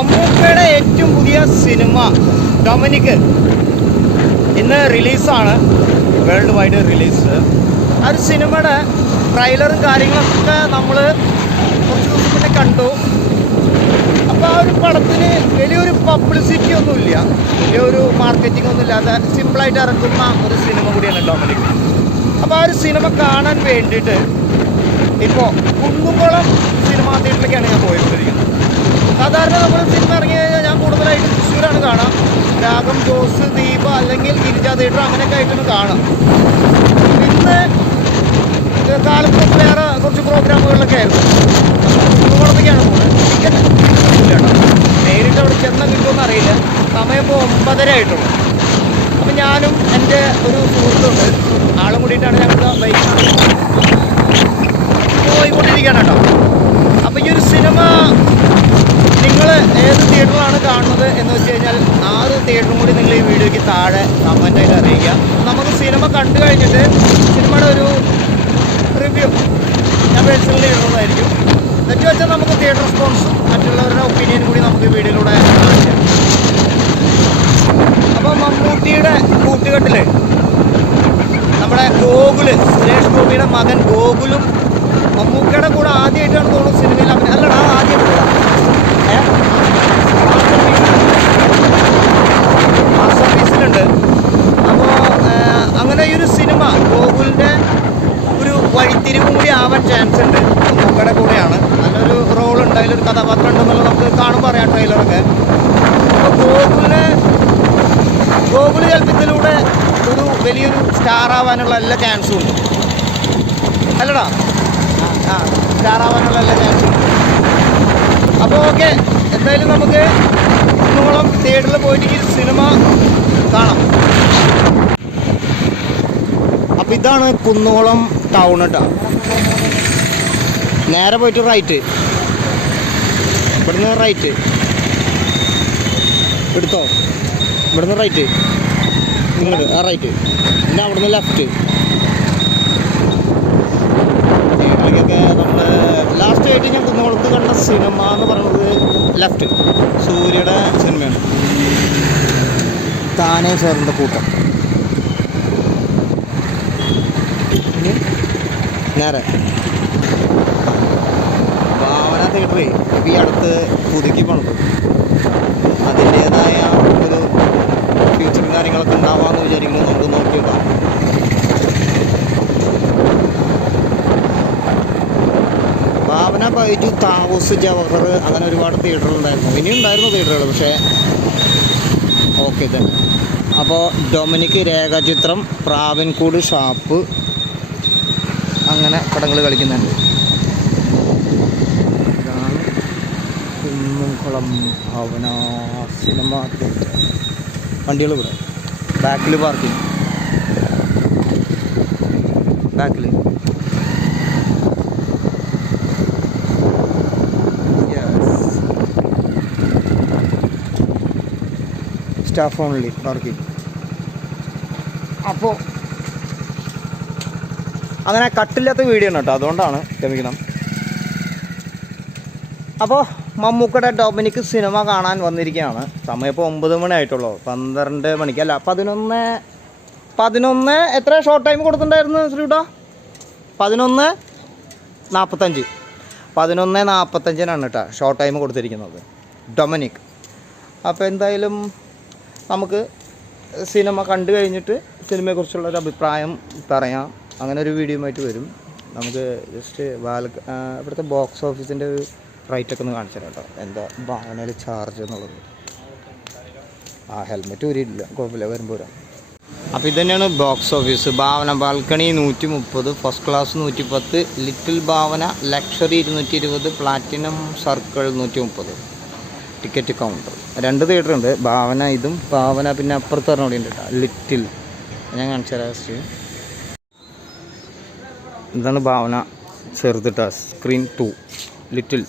മമ്മൂക്കയുടെ ഏറ്റവും പുതിയ സിനിമ ഡൊമിനിക് ഇന്ന് റിലീസാണ്, വേൾഡ് വൈഡ് റിലീസ്. ആ ഒരു സിനിമയുടെ ട്രെയിലറും കാര്യങ്ങളൊക്കെ നമ്മൾ കുറച്ച് ദിവസം മുന്നേ കണ്ടു. അപ്പോൾ ആ ഒരു പടത്തിന് വലിയൊരു പബ്ലിസിറ്റി ഒന്നുമില്ല, വലിയൊരു മാർക്കറ്റിംഗ് ഒന്നും ഇല്ലാതെ സിമ്പിളായിട്ട് ഇറക്കുന്ന ഒരു സിനിമ കൂടിയാണ് ഡൊമിനിക്. അപ്പോൾ ആ ഒരു സിനിമ കാണാൻ വേണ്ടിയിട്ട് ഇപ്പോൾ കുന്നുംകുളം സിനിമാ തിയേറ്ററിലേക്കാണ് ഞാൻ പോയിക്കൊണ്ടിരിക്കുന്നത്. സാധാരണ നമ്മൾ സിനിമ ഇറങ്ങി കഴിഞ്ഞാൽ ഞാൻ കൂടുതലായിട്ട് തൃശ്ശൂരാണ് കാണാം. രാഗം, ജോസ്, ദീപ അല്ലെങ്കിൽ ഗിരിജ തിയേറ്റർ അങ്ങനെയൊക്കെ ആയിട്ടാണ് കാണാം. ഇന്ന് കാലത്ത് വേറെ കുറച്ച് പ്രോഗ്രാമുകളിലൊക്കെ ആയിരുന്നു. കുന്നുകുളത്തേക്കാണ് പോകുന്നത്. ടിക്കറ്റ് ഇല്ല കേട്ടോ, നേരിട്ട് അവിടെ ചെന്നാൽ കിട്ടുമെന്ന് അറിയില്ല. സമയം ഇപ്പോൾ 9:30 ആയിട്ടുള്ളൂ. അപ്പം ഞാനും എൻ്റെ ഒരു സുഹൃത്തുണ്ട്, ആളും കൂടിയിട്ടാണ് ഞങ്ങൾ ബൈക്കാണ് പോയിക്കൊണ്ടിരിക്കുകയാണ് കേട്ടോ. അപ്പോൾ ഈ ഒരു സിനിമ നിങ്ങൾ ഏത് തിയേറ്ററിലാണ് കാണുന്നത് എന്ന് വെച്ച് കഴിഞ്ഞാൽ ആ ഒരു തിയേറ്ററും കൂടി നിങ്ങൾ ഈ വീഡിയോയ്ക്ക് താഴെ കമൻറ്റായിട്ട് അറിയിക്കുക. നമുക്ക് സിനിമ കണ്ടു കഴിഞ്ഞിട്ട് സിനിമയുടെ ഒരു റിവ്യൂ ഞാൻ പേഴ്സണലി ഇടുന്നതായിരിക്കും. തെറ്റ് വെച്ചാൽ നമുക്ക് തിയേറ്റർ റെസ്പോൺസും മറ്റുള്ളവരുടെ ഒപ്പീനിയനും കൂടി നമുക്ക് ഈ വീഡിയോയിലൂടെ കാണിക്കാം. അപ്പോൾ മമ്മൂട്ടിയുടെ കൂട്ടുകെട്ടിൽ നമ്മുടെ ഗോകുല്, സുരേഷ് ഗോപിയുടെ മകൻ ഗോകുലും മമ്മൂക്കയുടെ കൂടെ ആദ്യമായിട്ടാണ് തോന്നുന്നു സിനിമയിൽ അല്ലടാ ആദ്യം മാസ്റ്റർ പീസിലുണ്ട്. അപ്പോൾ അങ്ങനെ ഈ ഒരു സിനിമ ഗോകുലിൻ്റെ ഒരു വഴിത്തിരിവും കൂടി ആവാൻ ചാൻസ് ഉണ്ട്. മമ്മൂക്കയുടെ കൂടെയാണ്, നല്ലൊരു റോളുണ്ട്, അതിലൊരു കഥാപാത്രം ഉണ്ടെന്നുള്ളത് നമുക്ക് കാണുമ്പോൾ അറിയാം ട്രെയിലറൊക്കെ. അപ്പോൾ ഗോകുൽ ചിലപ്പത്തിലൂടെ ഒരു വലിയൊരു സ്റ്റാർ ആവാനുള്ള എല്ലാ ചാൻസും ഉണ്ട് അല്ലടാ. സ്റ്റാർ ആവാനുള്ള എല്ലാ ചാൻസും ഉണ്ട്. അപ്പോൾ ഓക്കെ, എന്തായാലും നമുക്ക് കുന്നുകുളം തിയേറ്ററിൽ പോയിട്ട് ഈ സിനിമ കാണാം. അപ്പോൾ ഇതാണ് കുന്നുകുളം ടൗൺ കേട്ടോ. നേരെ പോയിട്ട് റൈറ്റ്, ഇവിടുന്ന് റൈറ്റ് എടുത്തോ, ഇവിടുന്ന് റൈറ്റ് ഇങ്ങോട്ട് ആ റൈറ്റ്, പിന്നെ അവിടുന്ന് ലെഫ്റ്റ്. തിയേറ്ററിലേക്കൊക്കെ നമ്മൾ ലാസ്റ്റ് ആയിട്ട് ഞാൻ കുന്നുകുളത്ത് കണ്ട സിനിമ എന്ന് പറയുന്നത് ലെഫ്റ്റ് സൂര്യയുടെ സിനിമയാണ്, താനേ ചേർന്ന കൂട്ടം. ഇനി നേരെ ഭാവന തിയേറ്ററിൽ ഇപ്പം ഈ അടുത്ത് പുതുക്കി പണിതു. അതിൻ്റേതായ ഒരു ഫ്യൂച്ചറും കാര്യങ്ങളൊക്കെ ഉണ്ടാവാമെന്ന് വിചാരിക്കുന്നു. നമുക്ക് നോക്കിയിടാം. ഭാവന, ബൈജു, താവൂസ്, ജവഹർ അങ്ങനെ ഒരുപാട് തിയേറ്ററുകളുണ്ടായിരുന്നു. ഇനിയും ഉണ്ടായിരുന്നു തിയേറ്ററുകൾ, പക്ഷേ ഓക്കെ തന്നെ. അപ്പോൾ ഡൊമിനിക്, രേഖാചിത്രം, പ്രാവൻകൂട്, ഷാപ്പ് അങ്ങനെ പടങ്ങൾ കളിക്കുന്നുണ്ട്. ഇതാണ് കുന്നുംകുളം ഭാവന സിനിമ തിയേറ്റർ. വണ്ടികൾ ഇവിടെ ബാക്കിൽ പാർക്കിങ്, ബാക്കിൽ സ്റ്റാഫ് ഓൺലി പാർക്കിങ്. അപ്പോൾ അങ്ങനെ കട്ടില്ലാത്ത വീഡിയോ ആണ് കേട്ടോ, അതുകൊണ്ടാണ് ക്ഷമിക്കണം. അപ്പോൾ മമ്മൂക്കയുടെ ഡൊമിനിക് സിനിമ കാണാൻ വന്നിരിക്കുകയാണ്. സമയം ഇപ്പോൾ 9 മണി ആയിട്ടുള്ളൂ. 12 മണിക്ക് അല്ല 11 എത്ര ഷോർട്ട് ടൈം കൊടുത്തിട്ടുണ്ടായിരുന്നു ശ്രീട്ടാ? 11:45. 11:45 കേട്ടോ ഷോർട്ട് ടൈം കൊടുത്തിരിക്കുന്നത് ഡൊമിനിക്. അപ്പോൾ എന്തായാലും നമുക്ക് സിനിമ കണ്ടു കഴിഞ്ഞിട്ട് സിനിമയെക്കുറിച്ചുള്ളൊരു അഭിപ്രായം പറയാം. അങ്ങനെ ഒരു വീഡിയോ ആയിട്ട് വരും. നമുക്ക് ജസ്റ്റ് ഇവിടുത്തെ ബോക്സ് ഓഫീസിൻ്റെ ഒരു റൈറ്റൊക്കെ ഒന്ന് കാണിച്ചു തരാം കേട്ടോ, എന്താ ഭാവനയിൽ ചാർജ് എന്നുള്ളത്. ഹെൽമെറ്റ് ഊരിയിട്ടില്ല, കുഴപ്പമില്ല, വരുമ്പോൾ വരാം. അപ്പോൾ ഇത് തന്നെയാണ് box office. Bhavana balcony 130, first class 110, little Bhavana luxury 220, platinum circle 130. Ticket counter 2 theatre ഉണ്ട്. ഭാവന ഇതും ഭാവന പിന്നെ അപ്പുറത്ത് പറഞ്ഞ ഉണ്ട് കേട്ടോ ലിറ്റിൽ. ഞാൻ കാണിച്ചു തരാം. ഇതാണ് ഭാവന ചെറുതിട്ട സ്ക്രീൻ 2 ലിറ്റിൽ.